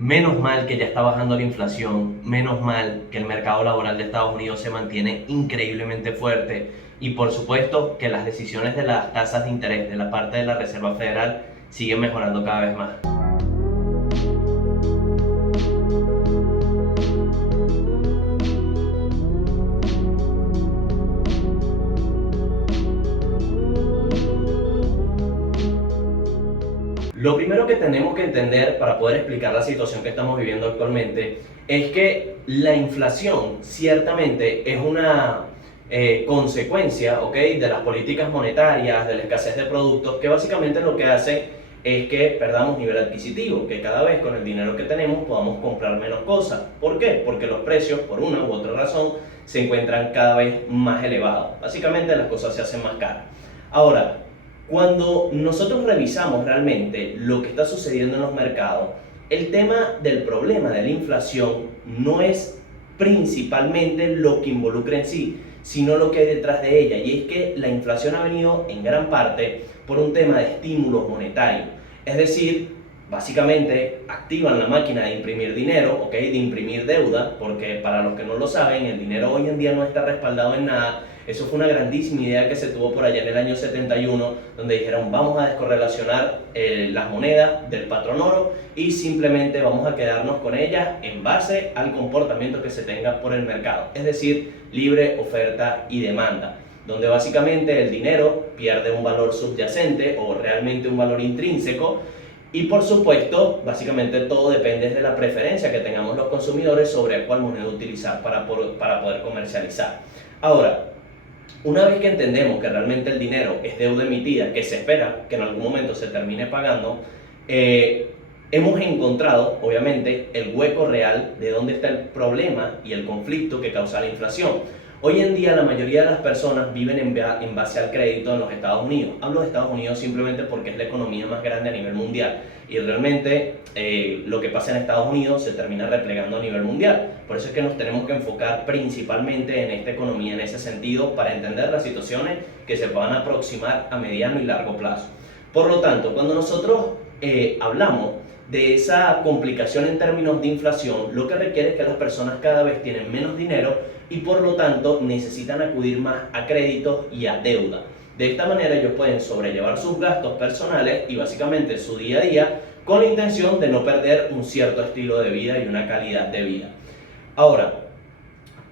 Menos mal que ya está bajando la inflación, menos mal que el mercado laboral de Estados Unidos se mantiene increíblemente fuerte y por supuesto que las decisiones de las tasas de interés de la parte de la Reserva Federal siguen mejorando cada vez más. Lo primero que tenemos que entender para poder explicar la situación que estamos viviendo actualmente es que la inflación ciertamente es una consecuencia, ¿ok?, de las políticas monetarias, de la escasez de productos, que básicamente lo que hace es que perdamos nivel adquisitivo, que cada vez con el dinero que tenemos podamos comprar menos cosas. ¿Por qué? Porque los precios, por una u otra razón, se encuentran cada vez más elevados. Básicamente las cosas se hacen más caras. Ahora, cuando nosotros revisamos realmente lo que está sucediendo en los mercados, el tema del problema de la inflación no es principalmente lo que involucra en sí, sino lo que hay detrás de ella. Y es que la inflación ha venido en gran parte por un tema de estímulos monetarios. Es decir, básicamente activan la máquina de imprimir dinero, ¿ok?, de imprimir deuda, porque para los que no lo saben, el dinero hoy en día no está respaldado en nada. Eso fue una grandísima idea que se tuvo por allá en el año 71, donde dijeron vamos a descorrelacionar las monedas del patrón oro y simplemente vamos a quedarnos con ellas en base al comportamiento que se tenga por el mercado, es decir, libre oferta y demanda, donde básicamente el dinero pierde un valor subyacente o realmente un valor intrínseco. Y por supuesto, básicamente todo depende de la preferencia que tengamos los consumidores sobre cuál moneda utilizar para poder comercializar. Ahora, una vez que entendemos que realmente el dinero es deuda emitida, que se espera que en algún momento se termine pagando, hemos encontrado, obviamente, el hueco real de dónde está el problema y el conflicto que causa la inflación. Hoy en día la mayoría de las personas viven en base al crédito en los Estados Unidos. Hablo de Estados Unidos simplemente porque es la economía más grande a nivel mundial y realmente lo que pasa en Estados Unidos se termina replegando a nivel mundial. Por eso es que nos tenemos que enfocar principalmente en esta economía en ese sentido para entender las situaciones que se puedan aproximar a mediano y largo plazo. Por lo tanto, cuando nosotros hablamos de esa complicación en términos de inflación, lo que requiere es que las personas cada vez tienen menos dinero y por lo tanto necesitan acudir más a créditos y a deuda. De esta manera ellos pueden sobrellevar sus gastos personales y básicamente su día a día con la intención de no perder un cierto estilo de vida y una calidad de vida. Ahora,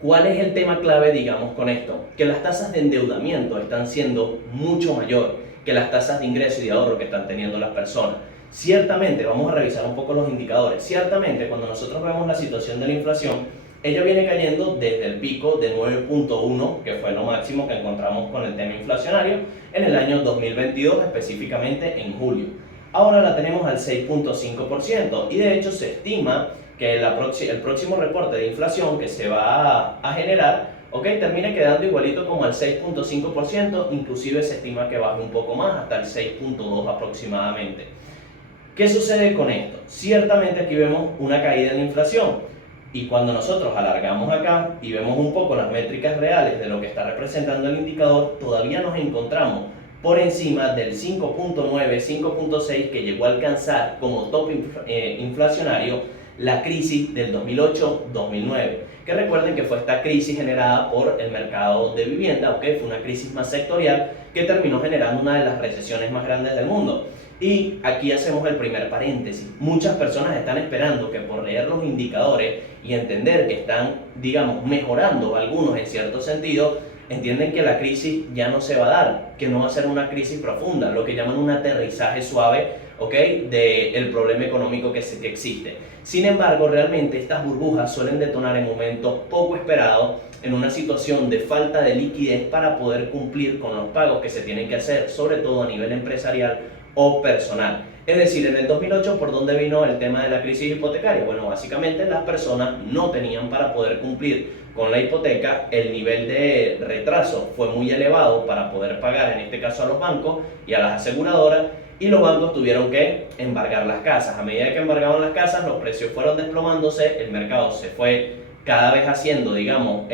¿cuál es el tema clave, digamos, con esto? Que las tasas de endeudamiento están siendo mucho mayor que las tasas de ingreso y de ahorro que están teniendo las personas. Ciertamente, vamos a revisar un poco los indicadores. Ciertamente, cuando nosotros vemos la situación de la inflación, ella viene cayendo desde el pico de 9.1, que fue lo máximo que encontramos con el tema inflacionario, en el año 2022, específicamente en julio. Ahora la tenemos al 6.5% y de hecho se estima que el próximo reporte de inflación que se va a generar, termine quedando igualito como al 6.5%, inclusive se estima que baje un poco más, hasta el 6.2 aproximadamente. ¿Qué sucede con esto? Ciertamente aquí vemos una caída en la inflación. Y cuando nosotros alargamos acá y vemos un poco las métricas reales de lo que está representando el indicador, todavía nos encontramos por encima del 5.9, 5.6 que llegó a alcanzar como top inflacionario la crisis del 2008-2009. Que recuerden que fue esta crisis generada por el mercado de vivienda, fue una crisis más sectorial que terminó generando una de las recesiones más grandes del mundo. Y aquí hacemos el primer paréntesis. Muchas personas están esperando que por leer los indicadores y entender que están, digamos, mejorando algunos en cierto sentido, entienden que la crisis ya no se va a dar, que no va a ser una crisis profunda, lo que llaman un aterrizaje suave, del problema económico que existe. Sin embargo, realmente estas burbujas suelen detonar en momentos poco esperados, en una situación de falta de liquidez para poder cumplir con los pagos que se tienen que hacer, sobre todo a nivel empresarial o personal. Es decir, en el 2008, ¿por dónde vino el tema de la crisis hipotecaria? Bueno, básicamente las personas no tenían para poder cumplir con la hipoteca, el nivel de retraso fue muy elevado para poder pagar, en este caso a los bancos y a las aseguradoras, y los bancos tuvieron que embargar las casas. A medida que embargaban las casas, los precios fueron desplomándose, el mercado se fue cada vez haciendo, digamos,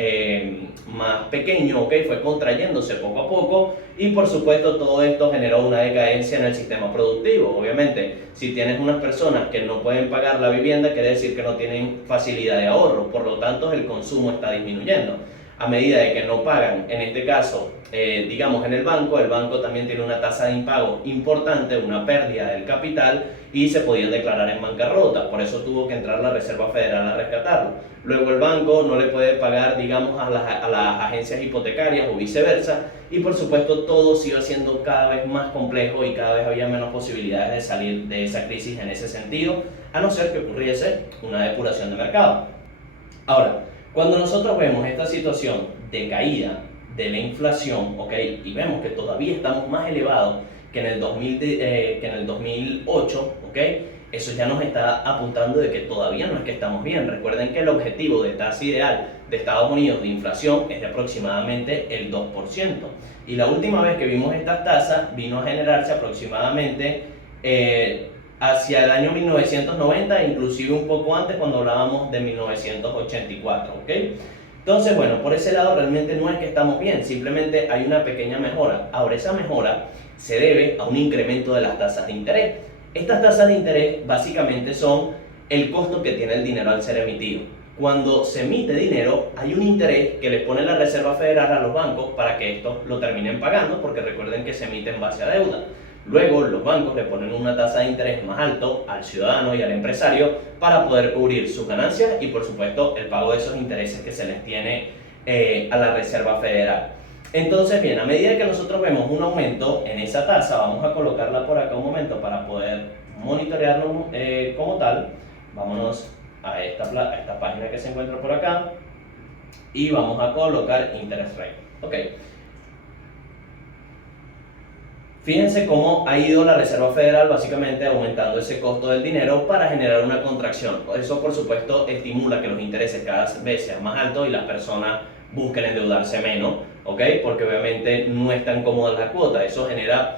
más pequeño, ¿ok? Fue contrayéndose poco a poco y por supuesto todo esto generó una decadencia en el sistema productivo. Obviamente, si tienes unas personas que no pueden pagar la vivienda, quiere decir que no tienen facilidad de ahorro, por lo tanto el consumo está disminuyendo. A medida de que no pagan, en este caso, digamos en el banco también tiene una tasa de impago importante, una pérdida del capital y se podían declarar en bancarrota, por eso tuvo que entrar la Reserva Federal a rescatarlo. Luego el banco no le puede pagar, digamos, a las agencias hipotecarias o viceversa y por supuesto todo se iba haciendo cada vez más complejo y cada vez había menos posibilidades de salir de esa crisis en ese sentido, a no ser que ocurriese una depuración de mercado. Ahora, cuando nosotros vemos esta situación de caída de la inflación, ¿ok? Y vemos que todavía estamos más elevados que en el 2008, ¿ok? Eso ya nos está apuntando de que todavía no es que estamos bien. Recuerden que el objetivo de tasa ideal de Estados Unidos de inflación es de aproximadamente el 2%. Y la última vez que vimos estas tasas vino a generarse aproximadamente hacia el año 1990, inclusive un poco antes cuando hablábamos de 1984, ¿ok? Entonces, bueno, por ese lado realmente no es que estamos bien, simplemente hay una pequeña mejora. Ahora, esa mejora se debe a un incremento de las tasas de interés. Estas tasas de interés básicamente son el costo que tiene el dinero al ser emitido. Cuando se emite dinero, hay un interés que le pone la Reserva Federal a los bancos para que estos lo terminen pagando, porque recuerden que se emite en base a deuda. Luego los bancos le ponen una tasa de interés más alto al ciudadano y al empresario para poder cubrir sus ganancias y por supuesto el pago de esos intereses que se les tiene a la Reserva Federal. Entonces bien, a medida que nosotros vemos un aumento en esa tasa, vamos a colocarla por acá un momento para poder monitorearlo como tal. Vámonos a esta página que se encuentra por acá y vamos a colocar interest rate. Ok. Fíjense cómo ha ido la Reserva Federal básicamente aumentando ese costo del dinero para generar una contracción. Eso por supuesto estimula que los intereses cada vez sean más altos y las personas busquen endeudarse menos, ¿ok? Porque obviamente no es tan cómoda la cuota. Eso genera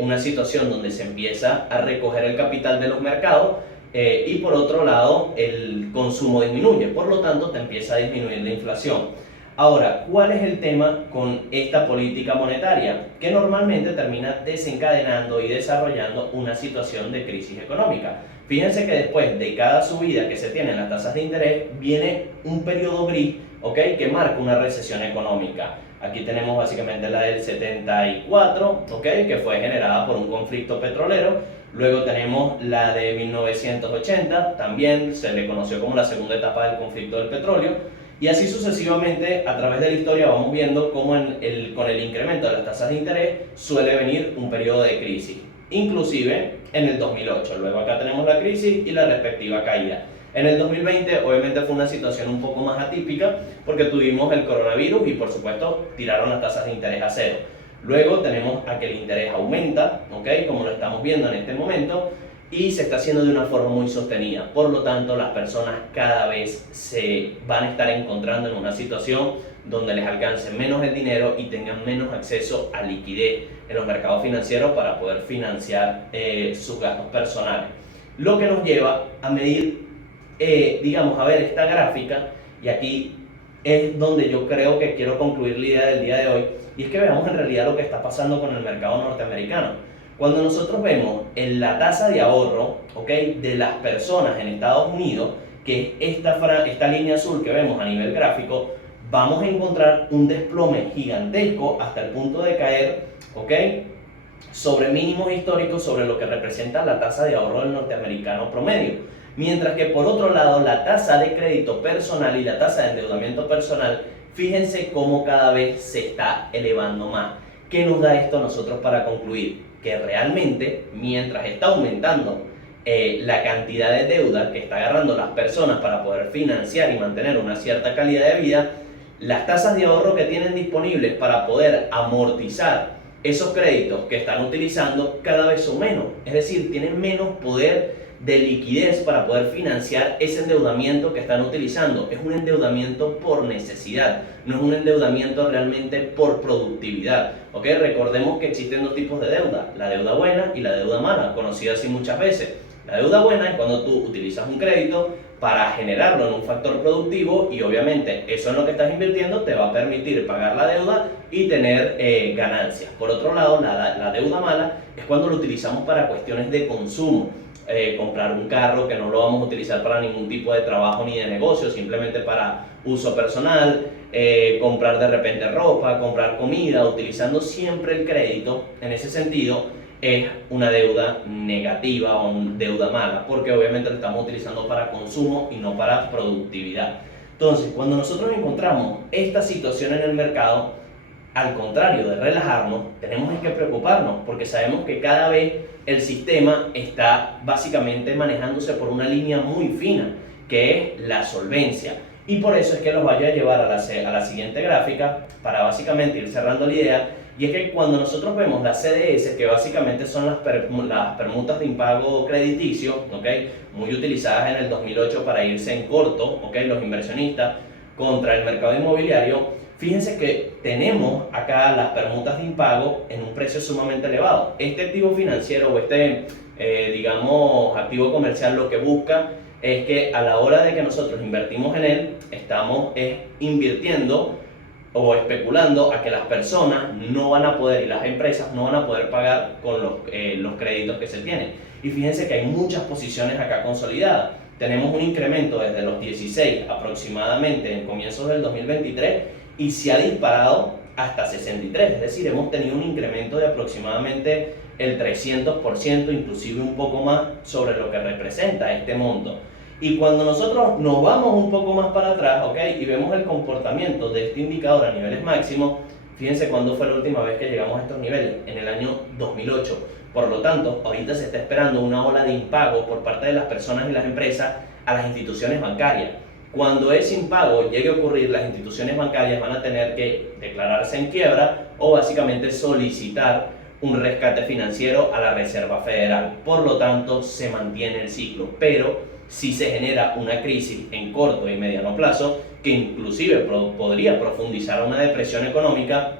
una situación donde se empieza a recoger el capital de los mercados y por otro lado el consumo disminuye. Por lo tanto te empieza a disminuir la inflación. Ahora, ¿cuál es el tema con esta política monetaria? Que normalmente termina desencadenando y desarrollando una situación de crisis económica. Fíjense que después de cada subida que se tiene en las tasas de interés, viene un periodo gris, ¿ok? Que marca una recesión económica. Aquí tenemos básicamente la del 74, ¿ok? Que fue generada por un conflicto petrolero. Luego tenemos la de 1980, también se le conoció como la segunda etapa del conflicto del petróleo. Y así sucesivamente, a través de la historia vamos viendo cómo con el incremento de las tasas de interés suele venir un periodo de crisis, inclusive en el 2008. Luego acá tenemos la crisis y la respectiva caída. En el 2020 obviamente fue una situación un poco más atípica porque tuvimos el coronavirus y por supuesto tiraron las tasas de interés a cero. Luego tenemos a que el interés aumenta, ¿ok? Como lo estamos viendo en este momento, y se está haciendo de una forma muy sostenida. Por lo tanto, las personas cada vez se van a estar encontrando en una situación donde les alcance menos el dinero y tengan menos acceso a liquidez en los mercados financieros para poder financiar sus gastos personales. Lo que nos lleva a medir, digamos, a ver esta gráfica, y aquí es donde yo creo que quiero concluir la idea del día de hoy, y es que veamos en realidad lo que está pasando con el mercado norteamericano. Cuando nosotros vemos en la tasa de ahorro, ¿okay?, de las personas en Estados Unidos, que es esta línea azul que vemos a nivel gráfico, vamos a encontrar un desplome gigantesco hasta el punto de caer, ¿okay?, sobre mínimos históricos sobre lo que representa la tasa de ahorro del norteamericano promedio. Mientras que por otro lado la tasa de crédito personal y la tasa de endeudamiento personal, fíjense cómo cada vez se está elevando más. ¿Qué nos da esto a nosotros para concluir? Que realmente mientras está aumentando la cantidad de deuda que está agarrando las personas para poder financiar y mantener una cierta calidad de vida, las tasas de ahorro que tienen disponibles para poder amortizar esos créditos que están utilizando cada vez son menos, es decir, tienen menos poder de liquidez para poder financiar ese endeudamiento que están utilizando. Es un endeudamiento por necesidad, no es un endeudamiento realmente por productividad, ¿ok? Recordemos que existen dos tipos de deuda, la deuda buena y la deuda mala, conocida así muchas veces. La deuda buena es cuando tú utilizas un crédito para generarlo en un factor productivo y obviamente eso en lo que estás invirtiendo te va a permitir pagar la deuda y tener ganancias. Por otro lado, la deuda mala es cuando lo utilizamos para cuestiones de consumo. Comprar un carro que no lo vamos a utilizar para ningún tipo de trabajo ni de negocio, simplemente para uso personal, comprar de repente ropa, comprar comida, utilizando siempre el crédito. En ese sentido es una deuda negativa o una deuda mala, porque obviamente lo estamos utilizando para consumo y no para productividad. Entonces, cuando nosotros encontramos esta situación en el mercado, al contrario de relajarnos, tenemos que preocuparnos porque sabemos que cada vez el sistema está básicamente manejándose por una línea muy fina, que es la solvencia. Y por eso es que los voy a llevar a la siguiente gráfica para básicamente ir cerrando la idea. Y es que cuando nosotros vemos las CDS, que básicamente son las permutas de impago crediticio, ¿okay?, muy utilizadas en el 2008 para irse en corto, ¿okay?, los inversionistas contra el mercado inmobiliario, fíjense que tenemos acá las permutas de impago en un precio sumamente elevado. Este activo financiero o digamos, activo comercial lo que busca es que a la hora de que nosotros invertimos en él, estamos invirtiendo o especulando a que las personas no van a poder y las empresas no van a poder pagar con los créditos que se tienen. Y fíjense que hay muchas posiciones acá consolidadas. Tenemos un incremento desde los 16 aproximadamente en comienzos del 2023 y se ha disparado hasta 63, es decir, hemos tenido un incremento de aproximadamente el 300%, inclusive un poco más sobre lo que representa este monto. Y cuando nosotros nos vamos un poco más para atrás, ¿okay?, y vemos el comportamiento de este indicador a niveles máximos, fíjense cuándo fue la última vez que llegamos a estos niveles, en el año 2008. Por lo tanto, ahorita se está esperando una ola de impago por parte de las personas y las empresas a las instituciones bancarias. Cuando ese impago llegue a ocurrir, las instituciones bancarias van a tener que declararse en quiebra o básicamente solicitar un rescate financiero a la Reserva Federal. Por lo tanto, se mantiene el ciclo, pero si se genera una crisis en corto y mediano plazo, que inclusive podría profundizar una depresión económica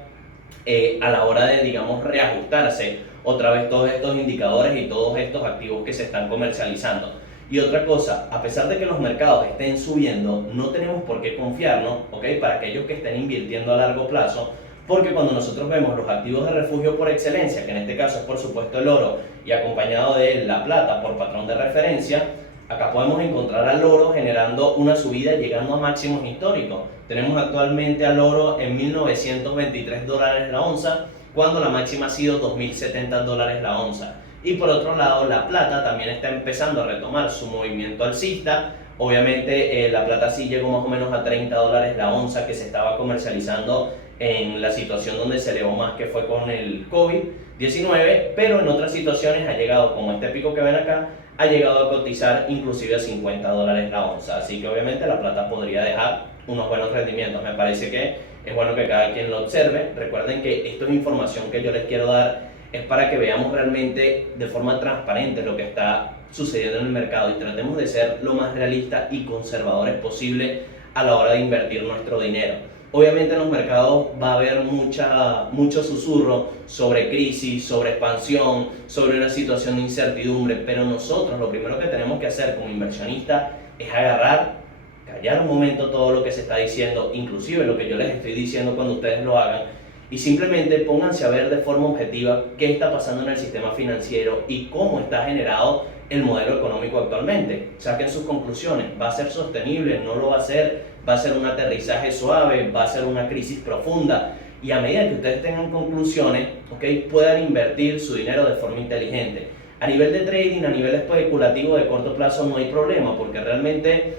a la hora de, digamos, reajustarse otra vez todos estos indicadores y todos estos activos que se están comercializando. Y otra cosa, a pesar de que los mercados estén subiendo, no tenemos por qué confiarnos, ¿okay?, para aquellos que estén invirtiendo a largo plazo, porque cuando nosotros vemos los activos de refugio por excelencia, que en este caso es por supuesto el oro y acompañado de la plata por patrón de referencia, acá podemos encontrar al oro generando una subida llegando a máximos históricos. Tenemos actualmente al oro en $1.923 la onza, cuando la máxima ha sido $2.070 la onza. Y por otro lado, la plata también está empezando a retomar su movimiento alcista. Obviamente la plata sí llegó más o menos a $30 la onza, que se estaba comercializando en la situación donde se elevó más, que fue con el COVID-19, pero en otras situaciones ha llegado, como este pico que ven acá, ha llegado a cotizar inclusive a $50 la onza. Así que obviamente la plata podría dejar unos buenos rendimientos. Me parece que es bueno que cada quien lo observe. Recuerden que esto es información que yo les quiero dar, es para que veamos realmente de forma transparente lo que está sucediendo en el mercado y tratemos de ser lo más realistas y conservadores posible a la hora de invertir nuestro dinero. Obviamente en los mercados va a haber mucho susurro sobre crisis, sobre expansión, sobre una situación de incertidumbre, pero nosotros lo primero que tenemos que hacer como inversionistas es agarrar, callar un momento todo lo que se está diciendo, inclusive lo que yo les estoy diciendo cuando ustedes lo hagan, y simplemente pónganse a ver de forma objetiva qué está pasando en el sistema financiero y cómo está generado el modelo económico actualmente. Saquen sus conclusiones. ¿Va a ser sostenible? ¿No lo va a ser? ¿Va a ser un aterrizaje suave? ¿Va a ser una crisis profunda? Y a medida que ustedes tengan conclusiones, ¿okay?, puedan invertir su dinero de forma inteligente. A nivel de trading, a nivel especulativo de corto plazo no hay problema, porque realmente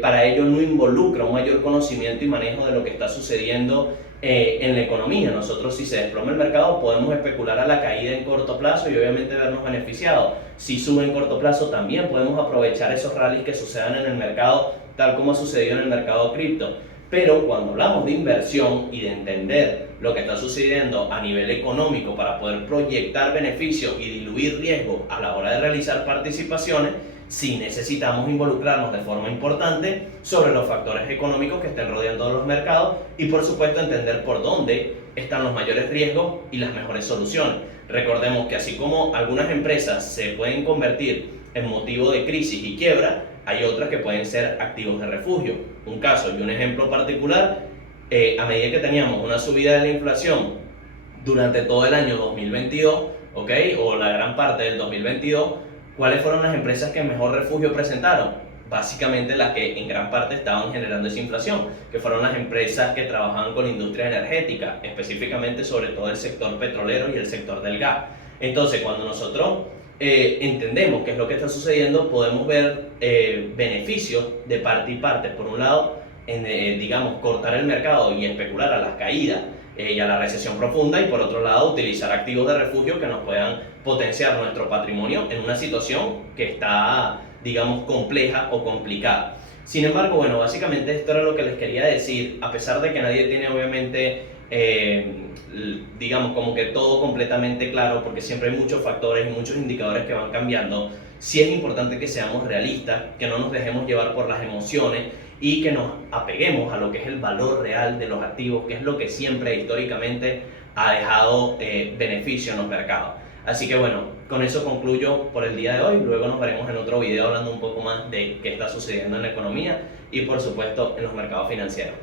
para ello no involucra un mayor conocimiento y manejo de lo que está sucediendo en la economía. Nosotros, si se desploma el mercado, podemos especular a la caída en corto plazo y obviamente vernos beneficiados. Si sube en corto plazo, también podemos aprovechar esos rallies que sucedan en el mercado, tal como ha sucedido en el mercado cripto. Pero cuando hablamos de inversión y de entender lo que está sucediendo a nivel económico para poder proyectar beneficios y diluir riesgos a la hora de realizar participaciones, sí necesitamos involucrarnos de forma importante sobre los factores económicos que estén rodeando los mercados y por supuesto entender por dónde están los mayores riesgos y las mejores soluciones. Recordemos que así como algunas empresas se pueden convertir en motivo de crisis y quiebra, hay otras que pueden ser activos de refugio. Un caso y un ejemplo particular, a medida que teníamos una subida de la inflación durante todo el año 2022, ¿ok? O la gran parte del 2022, ¿cuáles fueron las empresas que mejor refugio presentaron? Básicamente las que en gran parte estaban generando esa inflación, que fueron las empresas que trabajaban con la industria energética, específicamente sobre todo el sector petrolero y el sector del gas. Entonces, cuando nosotros entendemos qué es lo que está sucediendo, podemos ver beneficios de parte y parte. Por un lado, digamos, cortar el mercado y especular a las caídas y a la recesión profunda, y por otro lado utilizar activos de refugio que nos puedan potenciar nuestro patrimonio en una situación que está, digamos, compleja o complicada. Sin embargo, bueno, básicamente esto era lo que les quería decir, a pesar de que nadie tiene obviamente, digamos, como que todo completamente claro, porque siempre hay muchos factores y muchos indicadores que van cambiando. Sí es importante que seamos realistas, que no nos dejemos llevar por las emociones y que nos apeguemos a lo que es el valor real de los activos, que es lo que siempre históricamente ha dejado beneficio en los mercados. Así que bueno, con eso concluyo por el día de hoy. Luego nos veremos en otro video hablando un poco más de qué está sucediendo en la economía y por supuesto en los mercados financieros.